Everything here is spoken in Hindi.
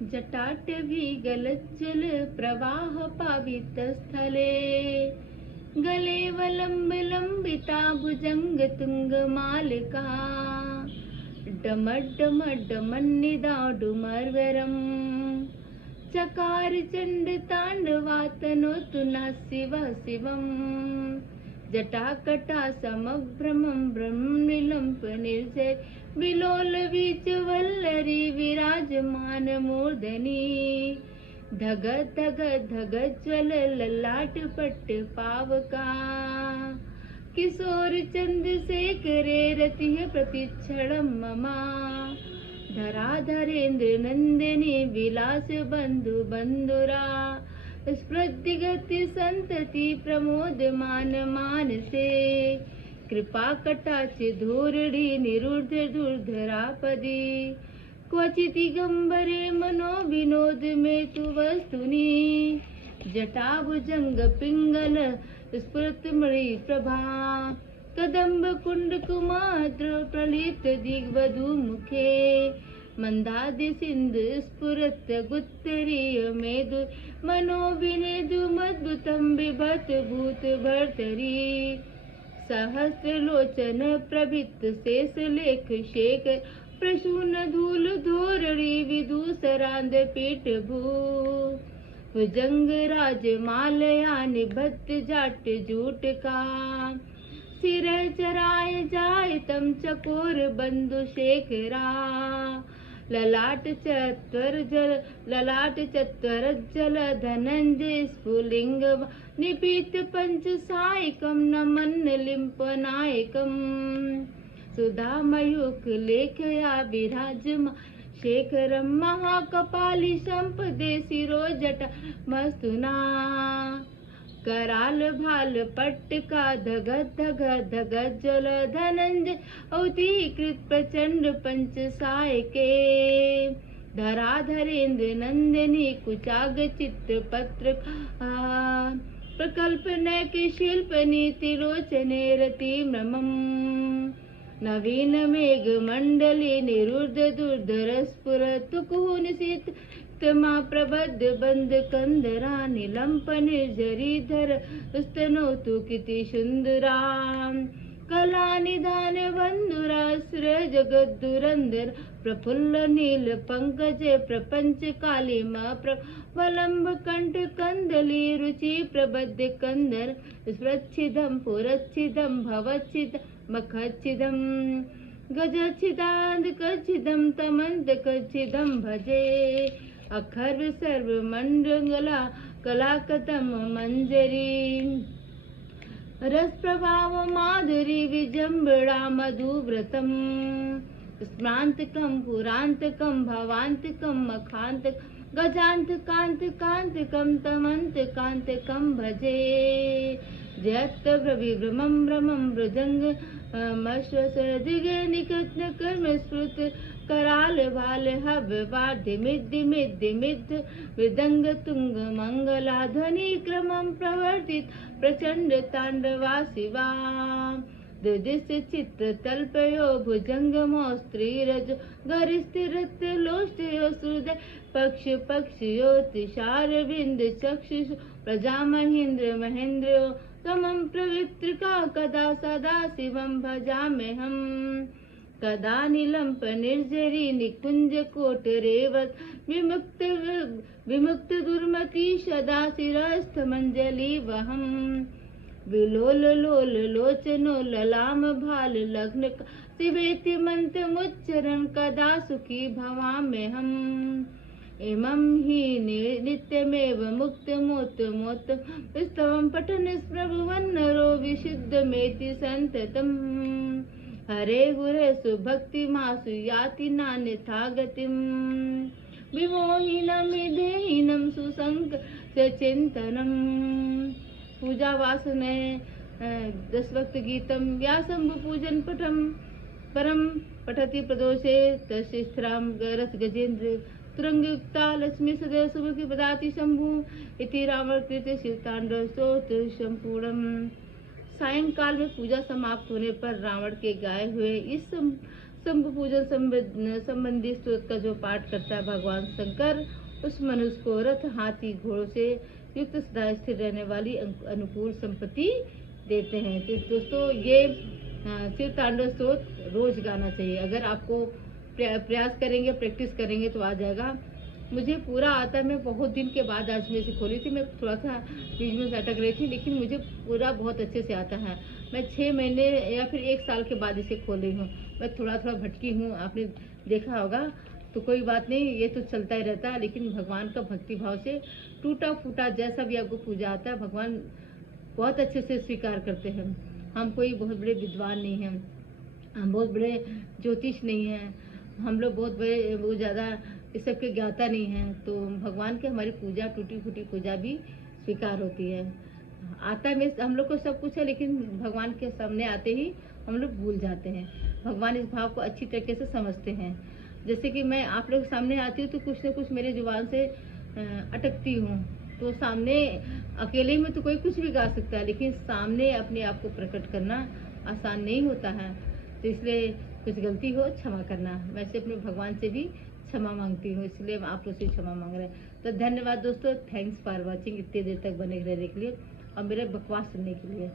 जटाटवी गलज्जल प्रवाह पावित स्थले गलेवलम्ब लम्बिता भुजंग तुंग मालिका डमड्डमड्डमन्निदाडुमर्वरम् चकार चंड तांडवातनोतु न शिव शिवम् जटाकटा समभ्रमं ब्रह्मनिलंप निर्जय विलोल वीच वल्लरी विराजमान मूर्धनि धग धग धग ज्वल ललाट पट्ट पावका किशोर चंद्रशेखरे रतिः प्रतिक्षणं ममा धराधरेन्द्र नंदिनी विलास बंधु बंधुरा स्पृद्धिगति संतति प्रमोदमान मानसे कृपा कटाक्ष धूर्णी निरुद्ध दुर्धरापदी क्वचिति गंबरे मनो विनोद में तु वस्तुनि जटाभुजंग पिंगल स्फुरत मणि प्रभा कदम्ब कुंड कुमात्र प्रलिप्त दिग्वधू मुखे मंदादि सिंधु स्फुरत गुत्तरीय मेदु मनोविनेदु मद्भुतं बिभत भूत भर्तरी सहस्रलोचन प्रभित शेष लेख शेख प्रसून धूल धोरणी विदूसरांद पीठ भू भुजंग राज मालया निबद्ध जाट जूट का सिर चराय जाय तम चकोर बंधु शेखरा ललाट चत्वर जल धनंजय स्फुलिंग निपीत पंच सायकम नमन लिंप नायकम सुधा मयूख लेखया विराजमा शेखरम महाकपाली संपदे शिरो जटा मस्तुना कराल भाल पट्टका धगत धगत धगत जल धनंजय अवतीकृत प्रचंड पंच सायके धराधरेन्द्र नंदिनी कुचाग चित्र पत्र प्रकल्प नैक शिल्प नीति रोचने रति मृमम नवीन मेघ मंडली निरुद्ध दुर्धर स्फुरत कुहुनिशित तमा प्रबद्ध बंद कंदरा निलंप निर्जरीधर स्तनोतु किति सुंदरा कला निधान बंधुरा श्र जगत दुरंदर प्रफुल्ल नील पंकज प्रपंच कालिमा प्रवलंब कंठ कंदली रुचि प्रबद्ध कंदर स्प्रच्छिदं पुरच्छिदं भवच्छिदं मखच्छिदं गजच्छिदांद कच्छिदं तमंत कच्छिदं भजे अखर्व सर्व मंडला कलाकतम मंजरी रस प्रभाव माधुरी विजंबड़ा मधुव्रतम स्मरांतकम पुरांतकम भवांतकम मखांतकम गजांत कांत कांतकम तमंत कांतकम भजे जयत विभ्रमं भ्रमं मृदंग मश्वसदिगे निकटन कर्म स्फुत कराल भाल हव वार्धिमिद दिमिद दिमिद मृदंग तुंग मंगला ध्वनि क्रमं प्रवर्तित प्रचंड तांडवा शिवा दुदिश चित्त तल्पयो भुजंगमो स्त्रीरज गरिस्थिरत लोष्टयो सुदय पक्ष पक्षयो तुषार बिंद चक्षुष प्रजा महेंद्र महेंद्रो तमं प्रवित्रिका कदा सदा शिवं भजाम्यहम् कदा निलंप निर्जरी निकुंज कोट रेवत विमुक्त विमुक्त दुर्मति सदा शिरस्थ मंजलि वहम विलोल लोल लोचनो ललाम भाल लग्न शिवेति मंत मुच्चरण कदा सुखी भवाम्यहम् इमं हि नित्यमेव मुक्त मोत मोत स्तवं पठन प्रभुवन्नरो विशुद्धमेति संततम् हरे गुरे सुभक्ति मासु याति नान्यथा गतिम् विमोहिनमिदेहिनं सुसंग चिंतनम् पूजा वासने 10 वक्त गीतम व्यासंभ पूजन पठम परम पठति प्रदोषे तस्य स्थिराम रस गजेंद्र तुरंगयुक्ता लक्ष्मी सदैव सुमुखी पदाति शंभु इति रावण कृत्य शिवतांडव स्तोत्र संपूर्णम। सायंकाल में पूजा समाप्त होने पर रावण के गाए हुए इस शंभु पूजन संबंधी स्तोत्र का जो पाठ करता है भगवान शंकर, उस मनुष्य को रथ, हाथी, घोड़ों से युक्त सदा स्थिर रहने वाली अनुकूल संपत्ति देते हैं। तो दोस्तों ये शिव तांडव स्तोत्र रोज गाना चाहिए। अगर आपको प्रयास करेंगे, प्रैक्टिस करेंगे तो आ जाएगा। मुझे पूरा आता है, मैं बहुत दिन के बाद आज में से खोली थी, मैं थोड़ा सा बीच में अटक रही थी, लेकिन मुझे पूरा बहुत अच्छे से आता है। मैं 6 महीने या फिर 1 साल के बाद इसे खोली हूँ। मैं थोड़ा भटकी हूँ, आपने देखा होगा, तो कोई बात नहीं, ये तो चलता ही रहता है। लेकिन भगवान का भक्ति भाव से टूटा फूटा जैसा भी आपको पूजा आता है, भगवान बहुत अच्छे से स्वीकार करते हैं। हम कोई बहुत बड़े विद्वान नहीं हैं, हम बहुत बड़े ज्योतिष नहीं हैं, हम लोग बहुत बड़े वो ज़्यादा इस सब के ज्ञाता नहीं हैं, तो भगवान की हमारी पूजा, टूटी फूटी पूजा भी स्वीकार होती है। आता में हम लोग को सब कुछ है, लेकिन भगवान के सामने आते ही हम लोग भूल जाते हैं। भगवान इस भाव को अच्छी तरीके से समझते हैं। जैसे कि मैं आप लोग सामने आती हूँ तो कुछ न कुछ मेरे जुबान से अटकती हूँ, तो सामने अकेले में तो कोई कुछ भी गा सकता है, लेकिन सामने अपने आप को प्रकट करना आसान नहीं होता है। तो इसलिए कुछ गलती हो क्षमा करना। वैसे अपने भगवान से भी क्षमा मांगती हूँ, इसलिए आप लोग से क्षमा मांग रहे हैं। तो धन्यवाद दोस्तों, थैंक्स फॉर वॉचिंग, इतनी देर तक बने रहने के लिए और मेरे बकवास सुनने के लिए।